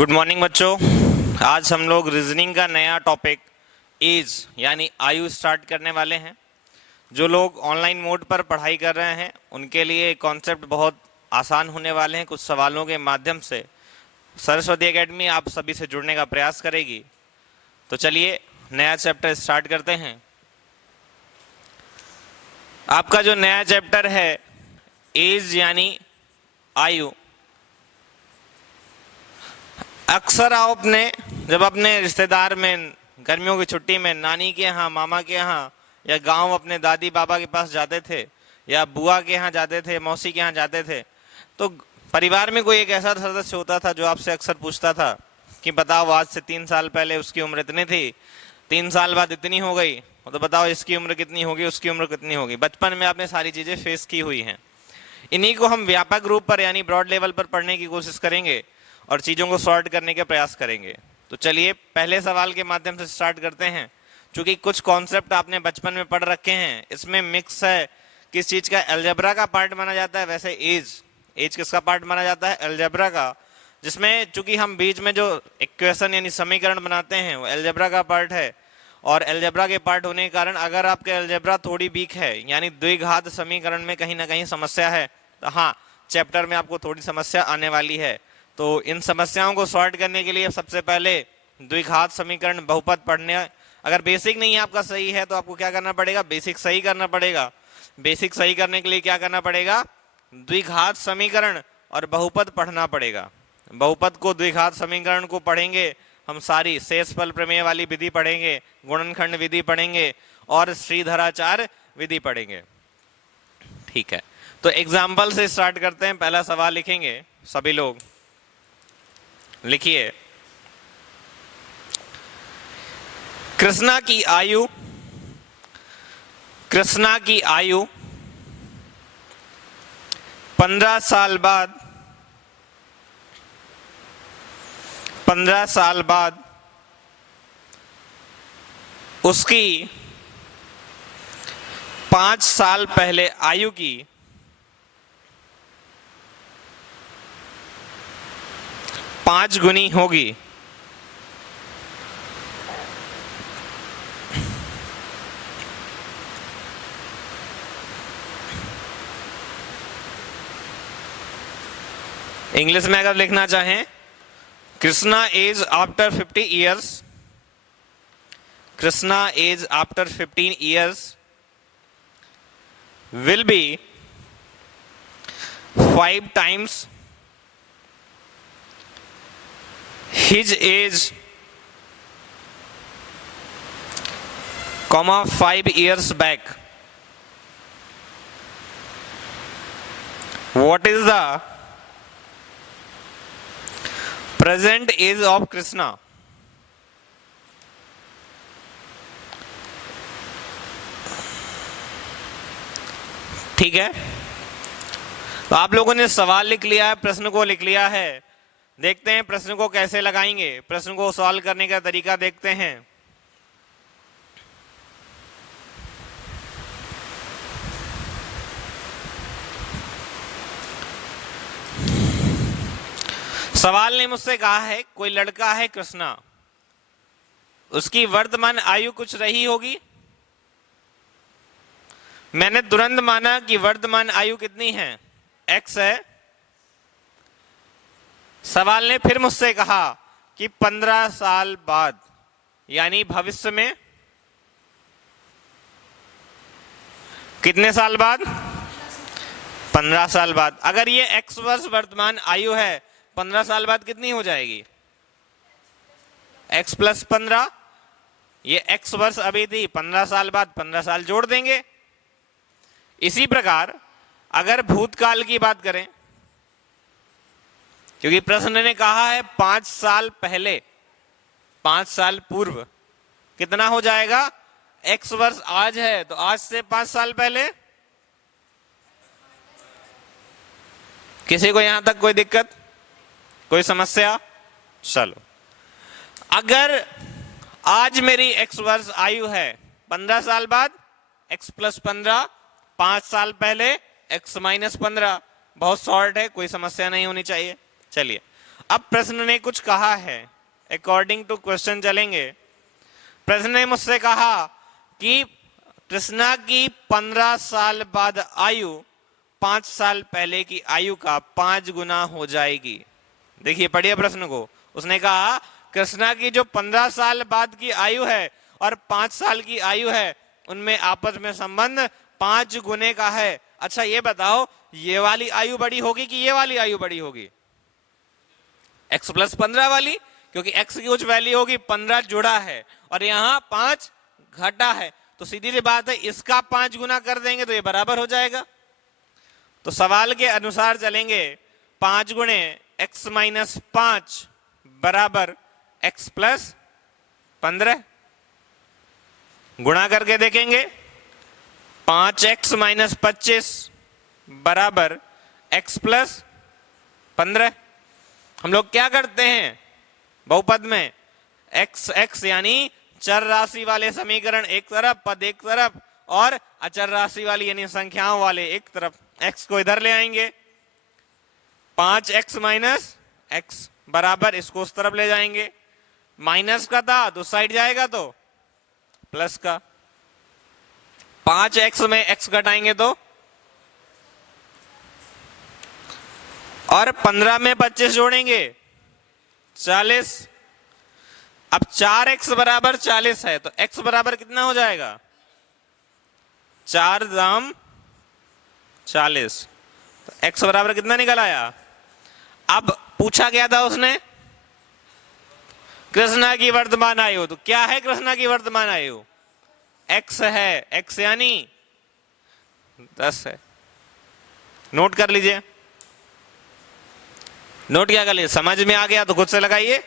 Good morning बच्चों। आज हम लोग रीजनिंग का नया टॉपिक एज यानी आयु स्टार्ट करने वाले हैं। जो लोग ऑनलाइन मोड पर पढ़ाई कर रहे हैं उनके लिए कॉन्सेप्ट बहुत आसान होने वाले हैं। कुछ सवालों के माध्यम से सरस्वती एकेडमी आप सभी से जुड़ने का प्रयास करेगी। तो चलिए नया चैप्टर स्टार्ट करते हैं। आपका जो नया चैप्टर है एज यानी आयु, अक्सर आप जब अपने रिश्तेदार में गर्मियों की छुट्टी में नानी के यहाँ, मामा के यहाँ या गांव अपने दादी बाबा के पास जाते थे या बुआ के यहाँ जाते थे, मौसी के यहाँ जाते थे, तो परिवार में कोई एक ऐसा सदस्य होता था जो आपसे अक्सर पूछता था कि बताओ आज से 3 साल पहले उसकी उम्र इतनी थी, 3 साल बाद इतनी हो गई, तो बताओ इसकी उम्र कितनी होगी, उसकी उम्र कितनी होगी। बचपन में आपने सारी चीज़ें फेस की हुई हैं। इन्हीं को हम व्यापक रूप पर यानी ब्रॉड लेवल पर पढ़ने की कोशिश करेंगे और चीज़ों को सॉर्ट करने का प्रयास करेंगे। तो चलिए पहले सवाल के माध्यम से स्टार्ट करते हैं। चूंकि कुछ कॉन्सेप्ट आपने बचपन में पढ़ रखे हैं, इसमें मिक्स है। किस चीज़ का अलजेब्रा का पार्ट माना जाता है, वैसे एज किसका पार्ट माना जाता है, अलजेब्रा का। जिसमें चूंकि हम बीच में जो इक्वेशन यानी समीकरण बनाते हैं वो अलजेब्रा का पार्ट है, और अलजेब्रा के पार्ट होने के कारण अगर आपके अलजेब्रा थोड़ी वीक है यानी द्विघात समीकरण में कहीं ना कहीं समस्या है, तो हाँ चैप्टर में आपको थोड़ी समस्या आने वाली है। तो इन समस्याओं को सॉर्ट करने के लिए सबसे पहले द्विघात समीकरण बहुपद पढ़ने, अगर बेसिक नहीं आपका सही है तो आपको क्या करना पड़ेगा, बेसिक सही करना पड़ेगा। बेसिक सही करने के लिए क्या करना पड़ेगा, द्विघात समीकरण और बहुपद पढ़ना पड़ेगा। बहुपद को, द्विघात समीकरण को पढ़ेंगे हम सारी शेषफल प्रमेय वाली विधि पढ़ेंगे, गुणनखंड विधि पढ़ेंगे और श्रीधराचार्य विधि पढ़ेंगे। ठीक है, तो एग्जाम्पल से स्टार्ट करते हैं। पहला सवाल लिखेंगे सभी लोग, लिखिए। कृष्णा की आयु 15 साल बाद 15 साल बाद उसकी 5 साल पहले आयु की 5 गुनी होगी। इंग्लिश में अगर लिखना चाहें, Krishna age after 50 years, Krishna age after 15 years will be 5 times his age, 5 years back. What is the present age of Krishna? ठीक है, तो आप लोगों ने सवाल लिख लिया है, प्रश्न को लिख लिया है। देखते हैं प्रश्न को कैसे लगाएंगे, प्रश्न को सॉल्व करने का तरीका देखते हैं। सवाल ने मुझसे कहा है कोई लड़का है कृष्णा, उसकी वर्तमान आयु कुछ रही होगी। मैंने तुरंत माना कि वर्तमान आयु कितनी है, x है। सवाल ने फिर मुझसे कहा कि 15 साल बाद यानी भविष्य में, कितने साल बाद, 15 साल बाद। अगर ये x वर्ष वर्तमान आयु है, 15 साल बाद कितनी हो जाएगी, x + 15। ये x वर्ष अभी थी, 15 साल बाद 15 साल जोड़ देंगे। इसी प्रकार अगर भूतकाल की बात करें, क्योंकि प्रश्न ने कहा है 5 साल पहले, 5 साल पूर्व, कितना हो जाएगा, x वर्ष आज है तो आज से 5 साल पहले। किसी को यहां तक कोई दिक्कत, कोई समस्या? चलो, अगर आज मेरी x वर्ष आयु है, 15 साल बाद x + 15, 5 साल पहले x - 15, बहुत शॉर्ट है, कोई समस्या नहीं होनी चाहिए। चलिए अब प्रश्न ने कुछ कहा है, अकॉर्डिंग टू क्वेश्चन चलेंगे। प्रश्न ने मुझसे कहा कि कृष्णा की 15 साल बाद आयु 5 साल पहले की आयु का 5 गुना हो जाएगी। देखिए पढ़िए प्रश्न को। उसने कहा कृष्णा की जो 15 साल बाद की आयु है और 5 साल की आयु है, उनमें आपस में संबंध 5 गुने का है। अच्छा ये बताओ, ये वाली आयु बड़ी होगी कि ये वाली आयु बड़ी होगी? x प्लस 15 वाली, क्योंकि x की कुछ वैल्यू होगी, 15 जुड़ा है और यहाँ 5 घटा है, तो सीधी सी बात है इसका 5 गुना कर देंगे तो ये बराबर हो जाएगा। तो सवाल के अनुसार चलेंगे, 5 गुणे x माइनस 5 बराबर x प्लस 15। गुणा करके देखेंगे, 5x माइनस 25 बराबर x प्लस 15। हम लोग क्या करते हैं बहुपद में, x x यानी चर राशि वाले समीकरण एक तरफ, पद एक तरफ, और अचर राशि वाली यानी संख्याओं वाले एक तरफ। x को इधर ले आएंगे, 5x माइनस x बराबर इसको उस तरफ ले जाएंगे, माइनस का था तो साइड जाएगा तो प्लस का, 5x में x घटाएंगे तो, और 15 में 25 जोड़ेंगे 40। अब 4x बराबर 40 है तो x बराबर कितना हो जाएगा, 4 दाम 40, तो x बराबर कितना निकल आया। अब पूछा गया था उसने कृष्णा की वर्तमान आयु, तो क्या है कृष्णा की वर्तमान आयु, x है, x यानी 10 है। नोट कर लीजिए, नोट क्या कर लीजिए, समझ में आ गया तो खुद से लगाइए।